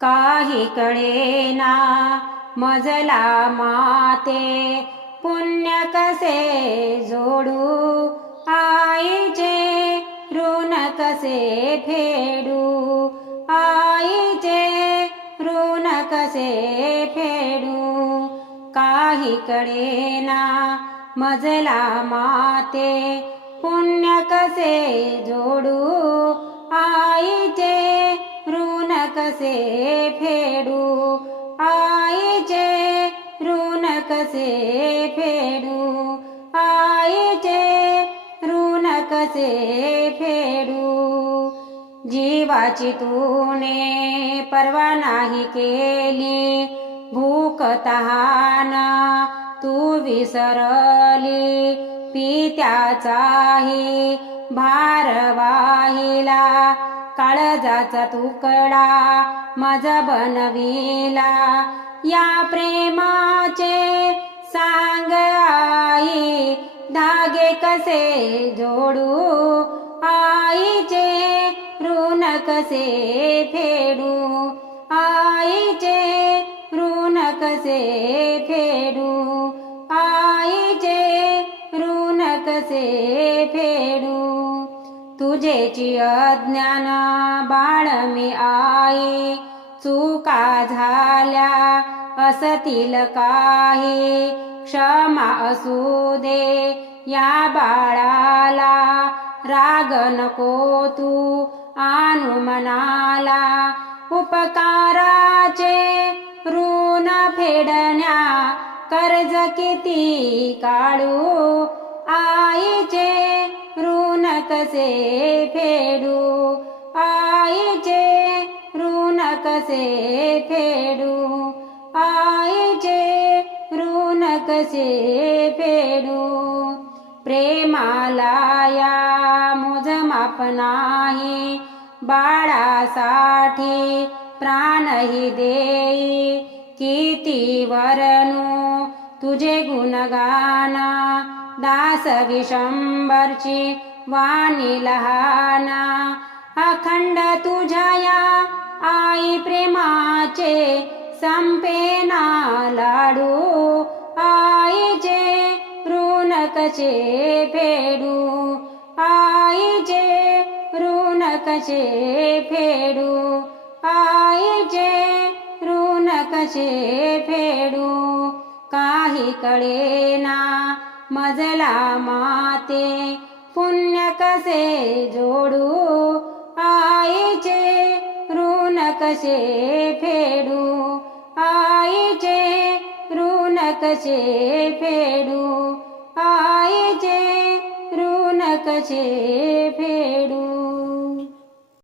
काही कळेना. मजला माते पुण्य कसे जोडू? आईचे ऋण कसे फेडू? आईचे ऋण कसे फेडू? काही कळेना. मजला माते पुण्य कसे जोडू? आईचे कसे फेडू? आईचे ऋण कसे फेडू? आईचे ऋण कसे फेडू? जीवाची तूने पर्वा नाही केली. भूक तहान तू विसरली. पित्याचाही भार वाहिला. काळजाचा तुकडा मज बनविला. या प्रेमाचे सांग आई धागे कसे जोडू? आईचे ऋण कसे फेडू? आईचे ऋण कसे फेडू? आईचे ऋण कसे फेडू तुझेची अज्ञान बाळ मी आई चुका झाल्या असतील काही. क्षमा असू दे या बाळाला. राग नको तू आणू मनाला. उपकाराचे ऋण फेडण्या कर्ज किती काढू? आईचे कसे फेडू? आईचे ऋण कसे फेडू? आईचे ऋण कसे फेडू? प्रेमाला या मोजमाप नाही. बाळासाठी प्राणही देई. किती वरणू तुझे गुणगाना. दास विशंबरची वाणी लहाना अखंड तुझ्या या आई प्रेमाचे संपेना लाडू आईचे जे कसे फेडू आईचे जे कसे फेडू आईचे जे कसे फेडू काही कळेना मजला माते पुण्य कसे जोडू आईचे ऋण कसे फेडू आईचे ऋण कसे फेडू आईचे ऋण कसे फेडू